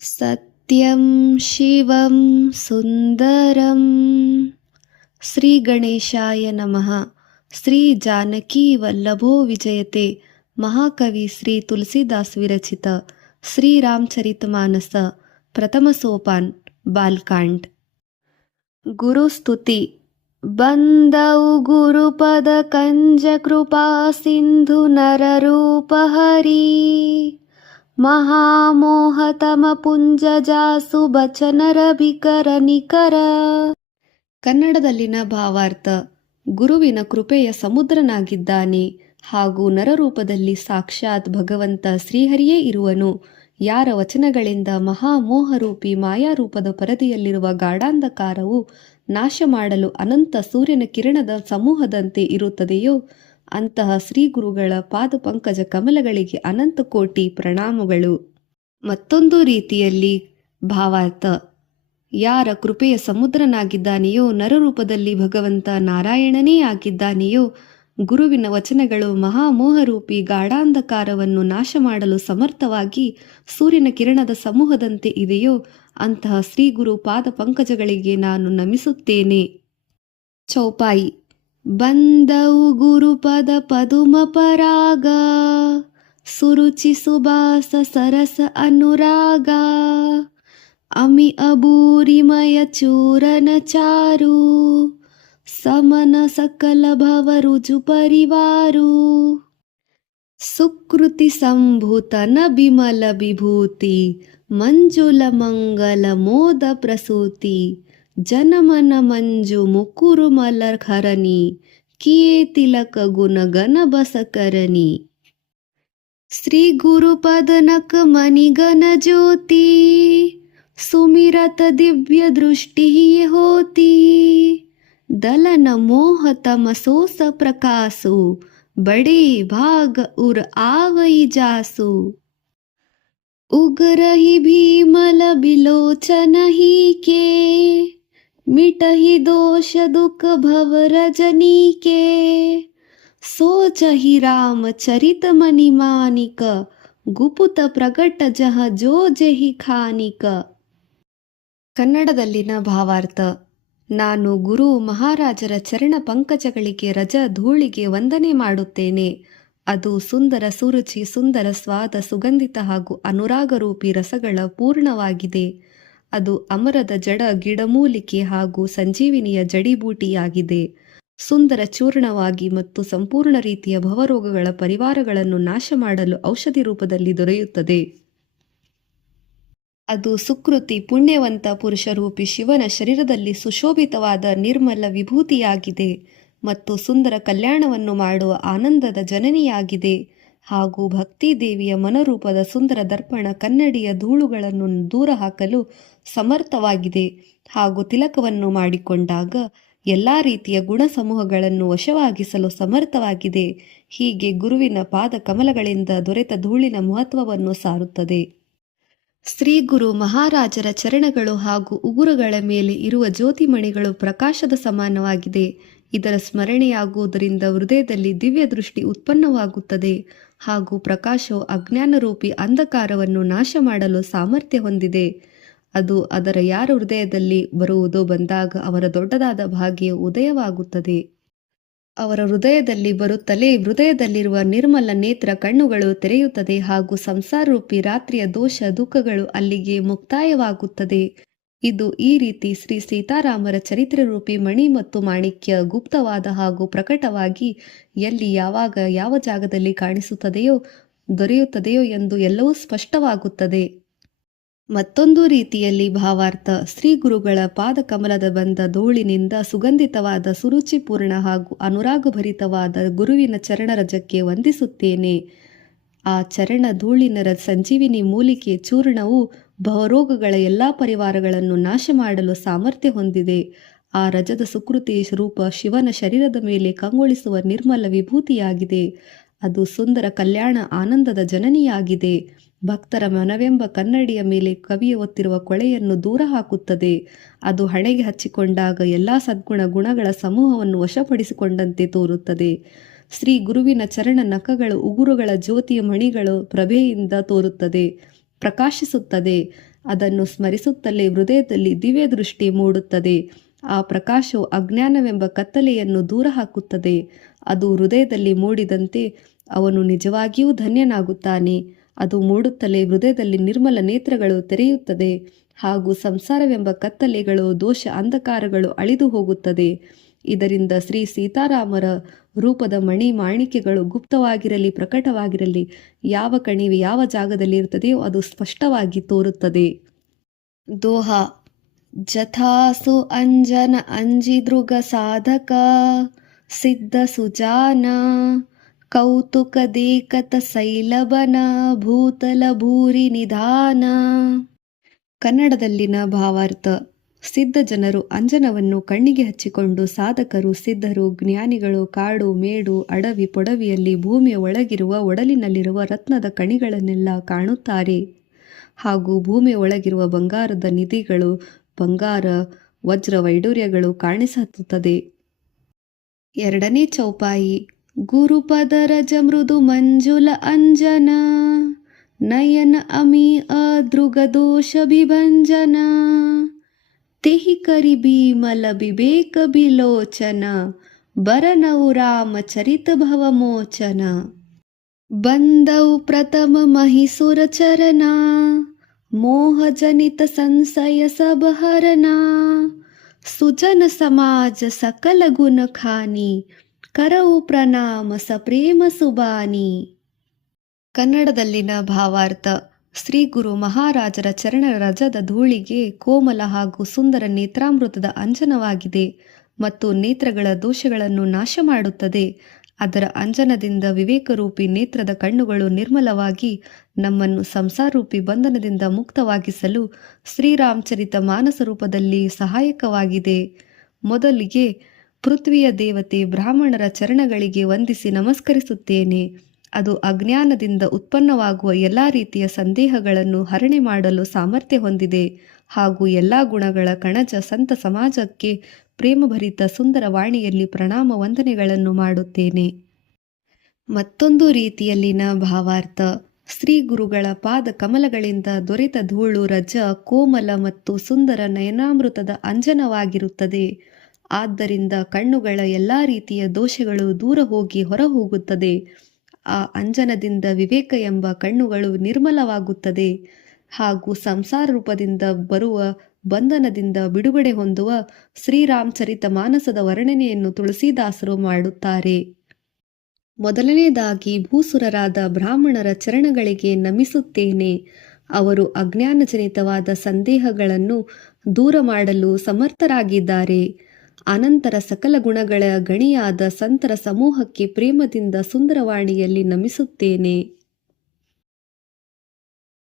ಸತ್ಯಂ ಶಿವಂ ಸುಂದರಂ. ಶ್ರೀ ಗಣೇಶಾಯ ನಮಃ. ಶ್ರೀ ಜಾನಕಿ ವಲ್ಲಭೋ ವಿಜಯತೆ. ಮಹಾಕವಿ ಶ್ರೀ ತುಳಸಿದಾಸ್ ವಿರಚಿತ ಶ್ರೀರಾಮಚರಿತಮಾನಸ ಪ್ರಥಮ ಸೋಪಾನ್ ಬಾಲ್ಕಾಂಡ್. ಗುರುಸ್ತುತಿ. ಬಂದೌ ಗುರುಪದ ಕಂಜ ಕೃಪಾ ಸಿಂಧು ನರರೂಪ ಹರಿ. ಮಹಾಮೋಹತಮ ಪುಂಜ ಜಾಸು ಬಚನರ ಬಿಕರ ನಿಕರ. ಕನ್ನಡದಲ್ಲಿನ ಭಾವಾರ್ಥ: ಗುರುವಿನ ಕೃಪೆಯ ಸಮುದ್ರನಾಗಿದ್ದಾನೆ ಹಾಗೂ ನರರೂಪದಲ್ಲಿ ಸಾಕ್ಷಾತ್ ಭಗವಂತ ಶ್ರೀಹರಿಯೇ ಇರುವನು. ಯಾರ ವಚನಗಳಿಂದ ಮಹಾಮೋಹರೂಪಿ ಮಾಯಾರೂಪದ ಪರದೆಯಲ್ಲಿರುವ ಗಾಢಾಂಧಕಾರವು ನಾಶ ಮಾಡಲು ಅನಂತ ಸೂರ್ಯನ ಕಿರಣದ ಸಮೂಹದಂತೆ ಇರುತ್ತದೆಯೋ ಅಂತಹ ಶ್ರೀ ಗುರುಗಳ ಪಾದಪಂಕಜ ಕಮಲಗಳಿಗೆ ಅನಂತ ಕೋಟಿ ಪ್ರಣಾಮಗಳು. ಮತ್ತೊಂದು ರೀತಿಯಲ್ಲಿ ಭಾವಾರ್ಥ: ಯಾರ ಕೃಪೆಯ ಸಮುದ್ರನಾಗಿದ್ದಾನೆಯೋ, ನರರೂಪದಲ್ಲಿ ಭಗವಂತ ನಾರಾಯಣನೇ ಆಗಿದ್ದಾನೆಯೋ, ಗುರುವಿನ ವಚನಗಳು ಮಹಾಮೋಹರೂಪಿ ಗಾಢಾಂಧಕಾರವನ್ನು ನಾಶ ಮಾಡಲು ಸಮರ್ಥವಾಗಿ ಸೂರ್ಯನ ಕಿರಣದ ಸಮೂಹದಂತೆ ಇದೆಯೋ ಅಂತಹ ಶ್ರೀ ಗುರು ಪಾದ ಪಂಕಜಗಳಿಗೆ ನಾನು ನಮಿಸುತ್ತೇನೆ. ಚೌಪಾಯಿ. ಬಂದೌ ಗುರುಪದ ಪದುಮ ಪರಾಗ. ಸುರುಚಿ ಸುಬಾಸ ಸರಸ ಅನುರಾಗ. ಅಮಿ ಅಬೂರಿಮಯ ಚೂರನ ಚಾರು. ಸಮನ ಸಕಲ ಭವ ರುಜು ಪರಿವಾರು. ಸುಕೃತಿ ಸಂಭೂತನ ಬಿಮಲ ವಿಭೂತಿ. ಮಂಜುಲ ಮಂಗಲ ಮೋದ ಪ್ರಸೂತಿ. ಜನಮನ ಮಂಜು ಮುಕುರು ಮಲರ್ಹರಣಿ. ಕಿಯೇ ತಿಲಕ ಗುಣ ಗಣ ಬಸಕರಣಿ. ಶ್ರೀ ಗುರುಪದ ನಕ ಮಣಿಗನ ಜ್ಯೋತಿ. ಸುಮಿರತ ದಿವ್ಯ ದೃಷ್ಟಿ ಹೋತಿ. ದಲನ ಮೋಹ ತಮಸೋಸ ಪ್ರಕಾಸು. ಬಡೇ ಭಾಗ ಉರ್ आवई जासु. उग्रहि भीमल बिलोचन ही के. मिटहि दोष दुख भव रजनी के. सोचहि राम चरित मणि मानिक. गुपुत प्रगट जह जो जेहि खानिಕ. ಕನ್ನಡದಲ್ಲಿನ ಭಾವಾರ್ಥ: ನಾನು ಗುರು ಮಹಾರಾಜರ ಚರಣ ಪಂಕಜಗಳಿಗೆ ರಜ ಧೂಳಿಗೆ ವಂದನೆ ಮಾಡುತ್ತೇನೆ. ಅದು ಸುಂದರ ಸುರುಚಿ, ಸುಂದರ ಸ್ವಾದ, ಸುಗಂಧಿತ ಹಾಗೂ ಅನುರಾಗರೂಪಿ ರಸಗಳ ಪೂರ್ಣವಾಗಿದೆ. ಅದು ಅಮರದ ಜಡ ಗಿಡಮೂಲಿಕೆ ಹಾಗೂ ಸಂಜೀವಿನಿಯ ಜಡಿಬೂಟಿಯಾಗಿದೆ. ಸುಂದರ ಚೂರ್ಣವಾಗಿ ಮತ್ತು ಸಂಪೂರ್ಣ ರೀತಿಯ ಭವರೋಗಗಳ ಪರಿವಾರಗಳನ್ನು ನಾಶ ಮಾಡಲು ಔಷಧಿ ರೂಪದಲ್ಲಿ ದೊರೆಯುತ್ತದೆ. ಅದು ಸುಕೃತಿ ಪುಣ್ಯವಂತ ಪುರುಷರೂಪಿ ಶಿವನ ಶರೀರದಲ್ಲಿ ಸುಶೋಭಿತವಾದ ನಿರ್ಮಲ ವಿಭೂತಿಯಾಗಿದೆ ಮತ್ತು ಸುಂದರ ಕಲ್ಯಾಣವನ್ನು ಮಾಡುವ ಆನಂದದ ಜನನಿಯಾಗಿದೆ. ಹಾಗೂ ಭಕ್ತಿ ದೇವಿಯ ಮನರೂಪದ ಸುಂದರ ದರ್ಪಣ ಕನ್ನಡಿಯ ಧೂಳುಗಳನ್ನು ದೂರ ಹಾಕಲು ಸಮರ್ಥವಾಗಿದೆ. ಹಾಗೂ ತಿಲಕವನ್ನು ಮಾಡಿಕೊಂಡಾಗ ಎಲ್ಲ ರೀತಿಯ ಗುಣ ಸಮೂಹಗಳನ್ನು ವಶವಾಗಿಸಲು ಸಮರ್ಥವಾಗಿದೆ. ಹೀಗೆ ಗುರುವಿನ ಪಾದ ಕಮಲಗಳಿಂದ ದೊರೆತ ಧೂಳಿನ ಮಹತ್ವವನ್ನು ಸಾರುತ್ತದೆ. ಶ್ರೀ ಗುರು ಮಹಾರಾಜರ ಚರಣಗಳು ಹಾಗೂ ಉಗುರುಗಳ ಮೇಲೆ ಇರುವ ಜ್ಯೋತಿಮಣಿಗಳು ಪ್ರಕಾಶದ ಸಮಾನವಾಗಿದೆ. ಇದರ ಸ್ಮರಣೆಯಾಗುವುದರಿಂದ ಹೃದಯದಲ್ಲಿ ದಿವ್ಯ ದೃಷ್ಟಿ ಉತ್ಪನ್ನವಾಗುತ್ತದೆ ಹಾಗೂ ಪ್ರಕಾಶವು ಅಜ್ಞಾನರೂಪಿ ಅಂಧಕಾರವನ್ನು ನಾಶ ಮಾಡಲು ಸಾಮರ್ಥ್ಯ ಹೊಂದಿದೆ. ಅದು ಅದರ ಯಾರ ಹೃದಯದಲ್ಲಿ ಬರುವುದೋ ಬಂದಾಗ ಅವರ ದೊಡ್ಡದಾದ ಭಾಗ್ಯ ಉದಯವಾಗುತ್ತದೆ. ಅವರ ಹೃದಯದಲ್ಲಿ ಬರುತ್ತಲೇ ಹೃದಯದಲ್ಲಿರುವ ನಿರ್ಮಲ ನೇತ್ರ ಕಣ್ಣುಗಳು ತೆರೆಯುತ್ತದೆ ಹಾಗೂ ಸಂಸಾರರೂಪಿ ರಾತ್ರಿಯ ದೋಷ ದುಃಖಗಳು ಅಲ್ಲಿಗೆ ಮುಕ್ತಾಯವಾಗುತ್ತದೆ. ಇದು ಈ ರೀತಿ ಶ್ರೀ ಸೀತಾರಾಮರ ಚರಿತ್ರೆ ರೂಪಿ ಮಣಿ ಮತ್ತು ಮಾಣಿಕ್ಯ ಗುಪ್ತವಾದ ಹಾಗೂ ಪ್ರಕಟವಾಗಿ ಎಲ್ಲಿ ಯಾವಾಗ ಯಾವ ಜಾಗದಲ್ಲಿ ಕಾಣಿಸುತ್ತದೆಯೋ ದೊರೆಯುತ್ತದೆಯೋ ಎಂದು ಎಲ್ಲವೂ ಸ್ಪಷ್ಟವಾಗುತ್ತದೆ. ಮತ್ತೊಂದು ರೀತಿಯಲ್ಲಿ ಭಾವಾರ್ಥ: ಶ್ರೀ ಗುರುಗಳ ಪಾದ ಕಮಲದ ಬಂದ ಧೂಳಿನಿಂದ ಸುಗಂಧಿತವಾದ ಸುರುಚಿಪೂರ್ಣ ಹಾಗೂ ಅನುರಾಗಭರಿತವಾದ ಗುರುವಿನ ಚರಣರಜಕ್ಕೆ ವಂದಿಸುತ್ತೇನೆ. ಆ ಚರಣ ಧೂಳಿನ ಸಂಜೀವಿನಿ ಮೂಲಿಕೆ ಚೂರ್ಣವು ಭವರೋಗಗಳ ಎಲ್ಲ ಪರಿವಾರಗಳನ್ನು ನಾಶ ಮಾಡಲು ಸಾಮರ್ಥ್ಯ ಹೊಂದಿದೆ. ಆ ರಜದ ಸುಕೃತಿ ರೂಪ ಶಿವನ ಶರೀರದ ಮೇಲೆ ಕಂಗೊಳಿಸುವ ನಿರ್ಮಲ ವಿಭೂತಿಯಾಗಿದೆ. ಅದು ಸುಂದರ ಕಲ್ಯಾಣ ಆನಂದದ ಜನನಿಯಾಗಿದೆ. ಭಕ್ತರ ಮನವೆಂಬ ಕನ್ನಡಿಯ ಮೇಲೆ ಕವಿಯ ಒತ್ತಿರುವ ಕೊಳೆಯನ್ನು ದೂರ ಹಾಕುತ್ತದೆ. ಅದು ಹಣೆಗೆ ಹಚ್ಚಿಕೊಂಡಾಗ ಎಲ್ಲ ಸದ್ಗುಣ ಗುಣಗಳ ಸಮೂಹವನ್ನು ವಶಪಡಿಸಿಕೊಂಡಂತೆ ತೋರುತ್ತದೆ. ಶ್ರೀ ಗುರುವಿನ ಚರಣ ನಖಗಳು ಉಗುರುಗಳ ಜ್ಯೋತಿಯ ಮಣಿಗಳು ಪ್ರಭೆಯಿಂದ ತೋರುತ್ತದೆ, ಪ್ರಕಾಶಿಸುತ್ತದೆ. ಅದನ್ನು ಸ್ಮರಿಸುತ್ತಲೇ ಹೃದಯದಲ್ಲಿ ದಿವ್ಯ ದೃಷ್ಟಿ ಮೂಡುತ್ತದೆ. ಆ ಪ್ರಕಾಶವು ಅಜ್ಞಾನವೆಂಬ ಕತ್ತಲೆಯನ್ನು ದೂರ ಹಾಕುತ್ತದೆ. ಅದು ಹೃದಯದಲ್ಲಿ ಮೂಡಿದಂತೆ ಅವನು ನಿಜವಾಗಿಯೂ ಧನ್ಯನಾಗುತ್ತಾನೆ. ಅದು ಮೂಡುತ್ತಲೇ ಹೃದಯದಲ್ಲಿ ನಿರ್ಮಲ ನೇತ್ರಗಳು ತೆರೆಯುತ್ತದೆ ಹಾಗೂ ಸಂಸಾರವೆಂಬ ಕತ್ತಲೆಗಳು, ದೋಷ, ಅಂಧಕಾರಗಳು ಅಳಿದು ಹೋಗುತ್ತದೆ. ಇದರಿಂದ ಶ್ರೀ ಸೀತಾರಾಮರ ರೂಪದ ಮಣಿ ಮಾಣಿಕ್ಯಗಳು ಗುಪ್ತವಾಗಿರಲಿ ಪ್ರಕಟವಾಗಿರಲಿ ಯಾವ ಕಣಿವೆ ಯಾವ ಜಾಗದಲ್ಲಿ ಇರ್ತದೆಯೋ ಅದು ಸ್ಪಷ್ಟವಾಗಿ ತೋರುತ್ತದೆ. ದೋಹಾ ಜಥಾಸು ಅಂಜನ ಅಂಜಿದೃಗ ಸಾಧಕ ಸಿದ್ಧ ಸುಜಾನ ಕೌತುಕ ದೇಕತ ಸೈಲಬನ ಭೂತಲ ಭೂರಿ ನಿಧಾನ. ಕನ್ನಡದಲ್ಲಿನ ಭಾವಾರ್ಥ: ಸಿದ್ಧ ಜನರು ಅಂಜನವನ್ನು ಕಣ್ಣಿಗೆ ಹಚ್ಚಿಕೊಂಡು ಸಾಧಕರು, ಸಿದ್ಧರು, ಜ್ಞಾನಿಗಳು ಕಾಡು ಮೇಡು ಅಡವಿ ಪೊಡವಿಯಲ್ಲಿ ಭೂಮಿಯ ಒಳಗಿರುವ ಒಡಲಿನಲ್ಲಿರುವ ರತ್ನದ ಕಣಿಗಳನ್ನೆಲ್ಲ ಕಾಣುತ್ತಾರೆ. ಹಾಗೂ ಭೂಮಿಯ ಒಳಗಿರುವ ಬಂಗಾರದ ನಿಧಿಗಳು, ಬಂಗಾರ ವಜ್ರ ವೈಡೂರ್ಯಗಳು ಕಾಣಿಸುತ್ತದೆ. ಎರಡನೇ ಚೌಪಾಯಿ: ಗುರುಪದರಜ ಮೃದು ಮಂಜುಲ ಅಂಜನ ನಯನ ಅಮಿ ಅದೃಗ ದೋಷ ಬಿಭಂಜನ ತೆಹಿ ಕರಿ ಭೀಮಲ ಬಿಬೇಕ ಬಿಲೋಚನ ಬರನವು ರಾಮ ಚರಿತ ಭವ ಮೋಚನ. ಬಂದವು ಪ್ರಥಮ ಮಹಿಸುರ ಚರಣ ಮೋಹ ಜನಿತ ಸಂಶಯ ಸಬಹರಣ ಸುಜನ ಸಮಾಜ ಸಕಲ ಗುಣ ಖಾನಿ ಕರವು ಪ್ರಣಾಮ ಸಪ್ರೇಮ ಸುಬಾನಿ. ಕನ್ನಡದಲ್ಲಿನ ಭಾವಾರ್ಥ: ಶ್ರೀ ಗುರು ಮಹಾರಾಜರ ಚರಣ ರಜದ ಧೂಳಿಗೆ ಕೋಮಲ ಹಾಗೂ ಸುಂದರ ನೇತ್ರಾಮೃತದ ಅಂಜನವಾಗಿದೆ ಮತ್ತು ನೇತ್ರಗಳ ದೋಷಗಳನ್ನು ನಾಶ ಮಾಡುತ್ತದೆ. ಅದರ ಅಂಜನದಿಂದ ವಿವೇಕರೂಪಿ ನೇತ್ರದ ಕಣ್ಣುಗಳು ನಿರ್ಮಲವಾಗಿ ನಮ್ಮನ್ನು ಸಂಸಾರರೂಪಿ ಬಂಧನದಿಂದ ಮುಕ್ತವಾಗಿಸಲು ಶ್ರೀರಾಮಚರಿತ ಮಾನಸ ರೂಪದಲ್ಲಿ ಸಹಾಯಕವಾಗಿದೆ. ಮೊದಲಿಗೆ ಪೃಥ್ವಿಯ ದೇವತೆ ಬ್ರಾಹ್ಮಣರ ಚರಣಗಳಿಗೆ ವಂದಿಸಿ ನಮಸ್ಕರಿಸುತ್ತೇನೆ. ಅದು ಅಜ್ಞಾನದಿಂದ ಉತ್ಪನ್ನವಾಗುವ ಎಲ್ಲ ರೀತಿಯ ಸಂದೇಹಗಳನ್ನು ಹರಣೆ ಮಾಡಲು ಸಾಮರ್ಥ್ಯ ಹೊಂದಿದೆ ಹಾಗೂ ಎಲ್ಲ ಗುಣಗಳ ಕಣಜ ಸಂತ ಸಮಾಜಕ್ಕೆ ಪ್ರೇಮಭರಿತ ಸುಂದರ ವಾಣಿಯಲ್ಲಿ ಪ್ರಣಾಮ ವಂದನೆಗಳನ್ನು ಮಾಡುತ್ತೇನೆ. ಮತ್ತೊಂದು ರೀತಿಯಲ್ಲಿನ ಭಾವಾರ್ಥ: ಶ್ರೀ ಗುರುಗಳ ಪಾದ ಕಮಲಗಳಿಂದ ದೊರೆತ ಧೂಳು ರಜ ಕೋಮಲ ಮತ್ತು ಸುಂದರ ನಯನಾಮೃತದ ಅಂಜನವಾಗಿರುತ್ತದೆ. ಆದ್ದರಿಂದ ಕಣ್ಣುಗಳ ಎಲ್ಲ ರೀತಿಯ ದೋಷಗಳು ದೂರ ಹೋಗಿ ಹೊರ ಹೋಗುತ್ತದೆ. ಆ ಅಂಜನದಿಂದ ವಿವೇಕ ಎಂಬ ಕಣ್ಣುಗಳು ನಿರ್ಮಲವಾಗುತ್ತದೆ ಹಾಗೂ ಸಂಸಾರ ರೂಪದಿಂದ ಬರುವ ಬಂಧನದಿಂದ ಬಿಡುಗಡೆ ಹೊಂದುವ ಶ್ರೀರಾಮಚರಿತ ಮಾನಸದ ವರ್ಣನೆಯನ್ನು ತುಳಸಿದಾಸರು ಮಾಡುತ್ತಾರೆ. ಮೊದಲನೇದಾಗಿ ಭೂಸುರರಾದ ಬ್ರಾಹ್ಮಣರ ಚರಣಗಳಿಗೆ ನಮಿಸುತ್ತೇನೆ. ಅವರು ಅಜ್ಞಾನಜನಿತವಾದ ಸಂದೇಹಗಳನ್ನು ದೂರ ಮಾಡಲು ಸಮರ್ಥರಾಗಿದ್ದಾರೆ. ಅನಂತರ ಸಕಲ ಗುಣಗಳ ಗಣಿಯಾದ ಸಂತರ ಸಮೂಹಕ್ಕೆ ಪ್ರೇಮದಿಂದ ಸುಂದರವಾಣಿಯಲ್ಲಿ ನಮಿಸುತ್ತೇನೆ.